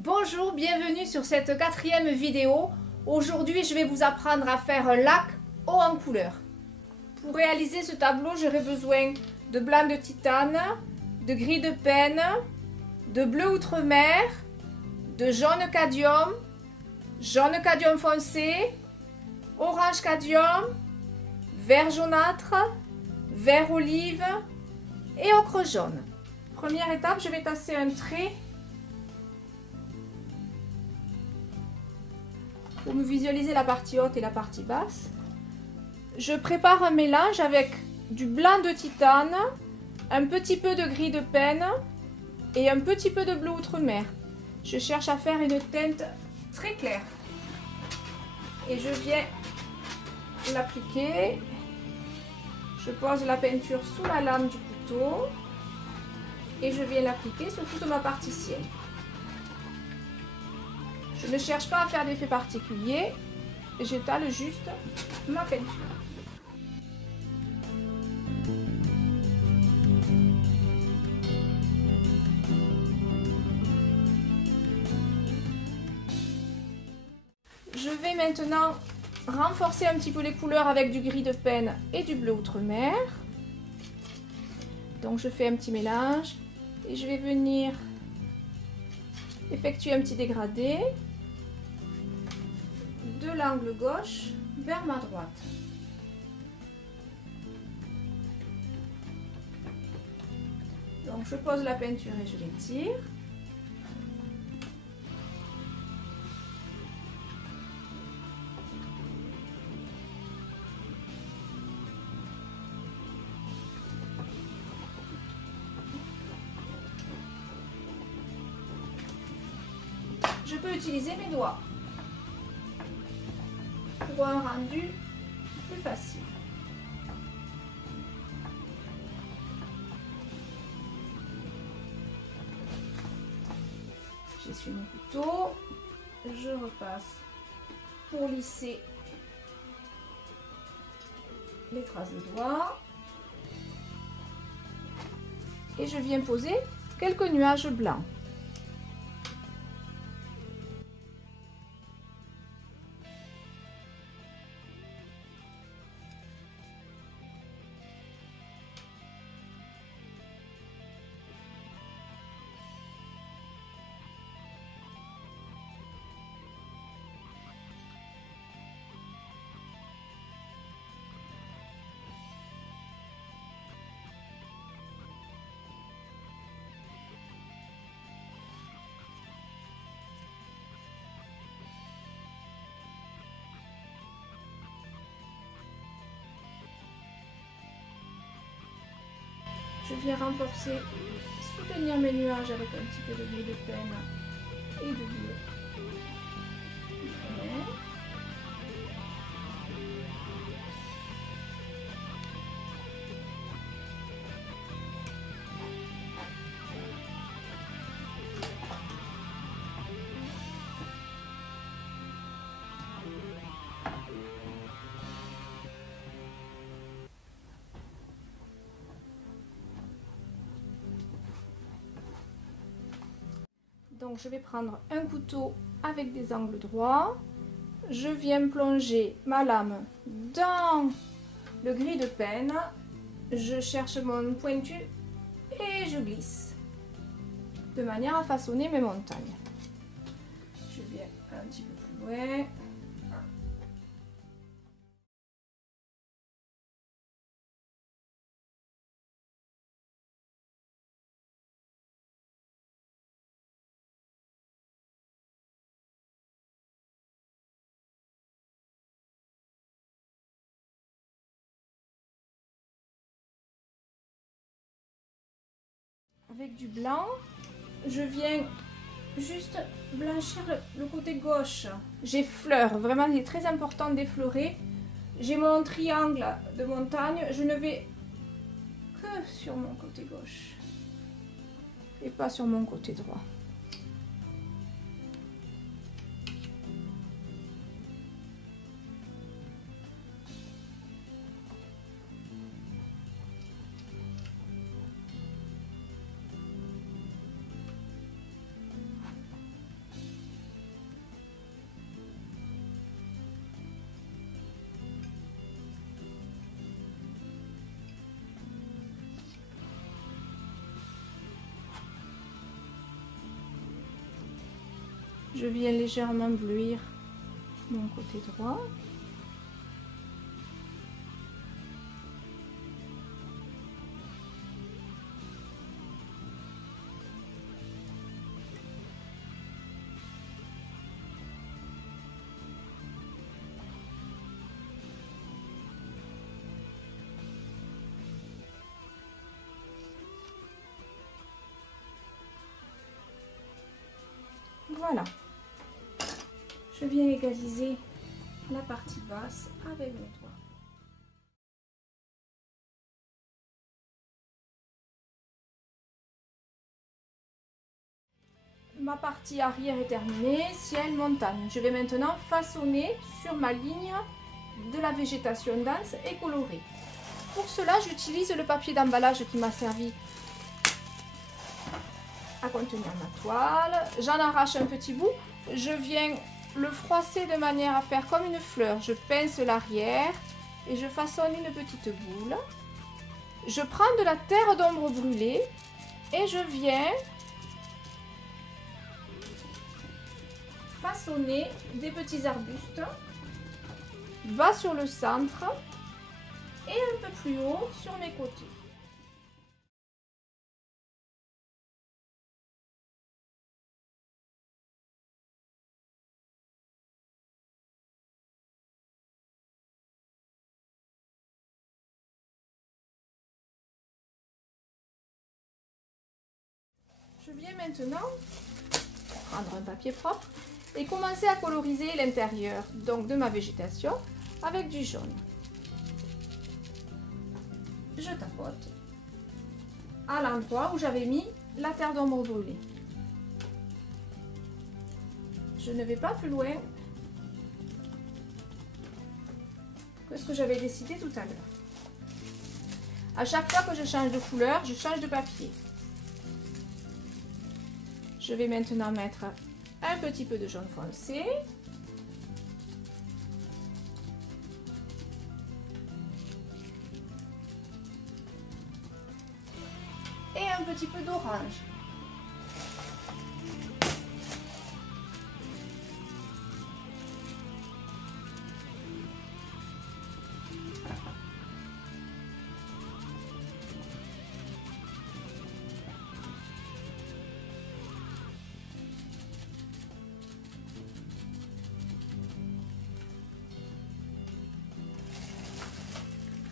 Bonjour, bienvenue sur cette 4e vidéo. Aujourd'hui, je vais vous apprendre à faire un lac haut en couleur. Pour réaliser ce tableau, j'aurai besoin de blanc de titane, de gris de penne, de bleu outremer, de jaune cadmium foncé, orange cadmium, vert jaunâtre, vert olive et ocre jaune. Première étape, je vais tasser un trait pour me visualiser la partie haute et la partie basse. Je prépare un mélange avec du blanc de titane, un petit peu de gris de penne et un petit peu de bleu outremer. Je cherche à faire une teinte très claire. Et je viens l'appliquer. Je pose la peinture sous la lame du couteau et je viens l'appliquer sur toute ma partie ciel. Je ne cherche pas à faire d'effet particulier, j'étale juste ma peinture. Je vais maintenant renforcer un petit peu les couleurs avec du gris de penne et du bleu outremer. Donc je fais un petit mélange et je vais venir effectuer un petit dégradé de l'angle gauche vers ma droite. Donc je pose la peinture et je l'étire. Je peux utiliser mes doigts pour un rendu plus facile. J'essuie mon couteau, je repasse pour lisser les traces de doigts et je viens poser quelques nuages blancs. Je viens renforcer, soutenir mes nuages avec un petit peu de gris de penne et de bleu. Donc je vais prendre un couteau avec des angles droits. Je viens plonger ma lame dans le gris de penne. Je cherche mon pointu et je glisse de manière à façonner mes montagnes. Je viens un petit peu plus loin. Avec du blanc, je viens juste blanchir le côté gauche. J'effleure, vraiment il est très important d'effleurer. J'ai mon triangle de montagne, je ne vais que sur mon côté gauche et pas sur mon côté droit. Je viens légèrement bleuir mon côté droit. Voilà. Je viens égaliser la partie basse avec le toit. Ma partie arrière est terminée, ciel, montagne. Je vais maintenant façonner sur ma ligne de la végétation dense et colorée. Pour cela, j'utilise le papier d'emballage qui m'a servi à contenir ma toile. J'en arrache un petit bout. Je viens le froisser de manière à faire comme une fleur. Je pince l'arrière et je façonne une petite boule. Je prends de la terre d'ombre brûlée et je viens façonner des petits arbustes bas sur le centre et un peu plus haut sur mes côtés. Je viens maintenant prendre un papier propre et commencer à coloriser l'intérieur donc de ma végétation avec du jaune. Je tapote à l'endroit où j'avais mis la terre d'ombre brûlée. Je ne vais pas plus loin que ce que j'avais décidé tout à l'heure. À chaque fois que je change de couleur, je change de papier. Je vais maintenant mettre un petit peu de jaune foncé. Et un petit peu d'orange.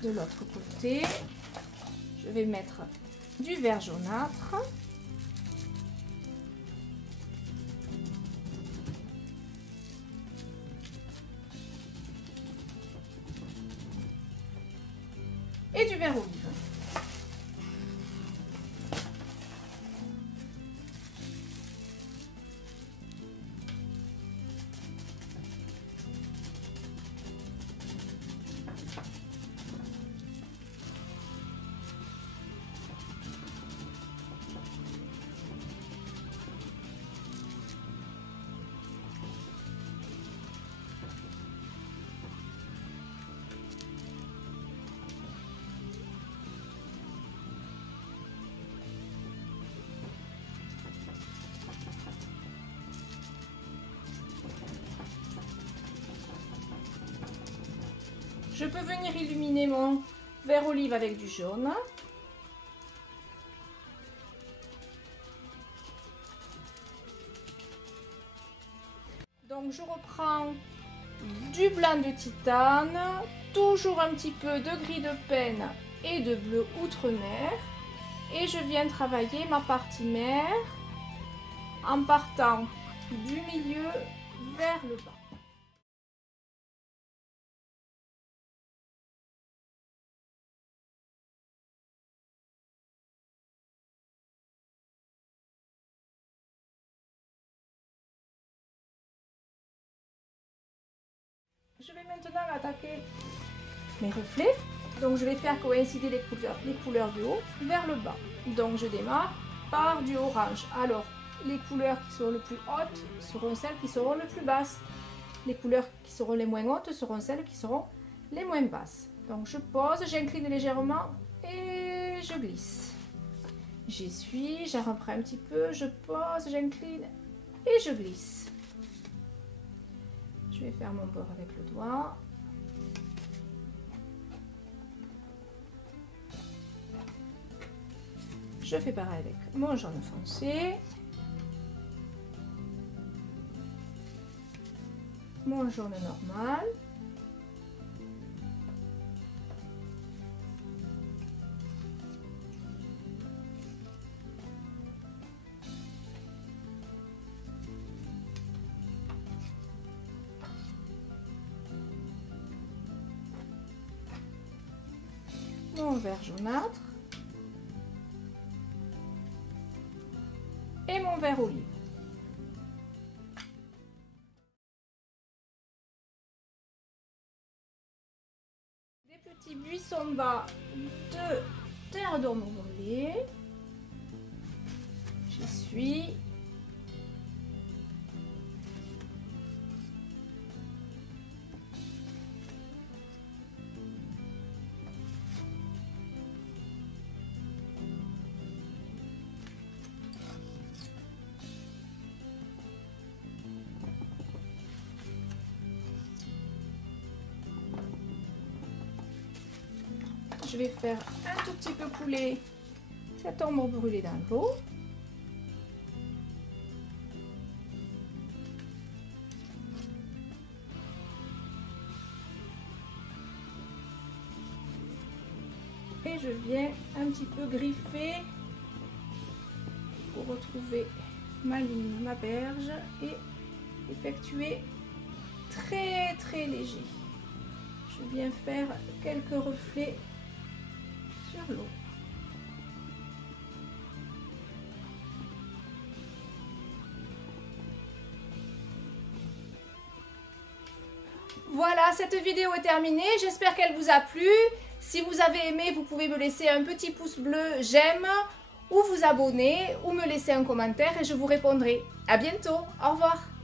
De l'autre côté, je vais mettre du vert jaunâtre. Et du vert olive. Je peux venir illuminer mon vert olive avec du jaune. Donc je reprends du blanc de titane, toujours un petit peu de gris de penne et de bleu outre-mer. Et je viens travailler ma partie mer en partant du milieu vers le bas. Je vais maintenant attaquer mes reflets. Donc je vais faire coïncider les couleurs du haut vers le bas. Donc je démarre par du orange. Alors les couleurs qui seront les plus hautes seront celles qui seront les plus basses. Les couleurs qui seront les moins hautes seront celles qui seront les moins basses. Donc je pose, j'incline légèrement et je glisse. J'essuie, j'en reprends un petit peu, je pose, j'incline et je glisse. vais faire mon bord avec le doigt. Je fais pareil avec mon jaune foncé. Mon jaune normal. Mon vert jaunâtre. Et mon vert olive. Des petits buissons bas de terre d'ormeau brûlée. J'y suis. Je vais faire un tout petit peu couler cet ombre brûlée dans l'eau. Et je viens un petit peu griffer pour retrouver ma ligne, ma berge et effectuer très léger. Je viens faire quelques reflets sur l'eau. Voilà, cette vidéo est terminée. J'espère qu'elle vous a plu. Si vous avez aimé, vous pouvez me laisser un petit pouce bleu, j'aime, ou vous abonner, ou me laisser un commentaire et je vous répondrai. À bientôt. Au revoir.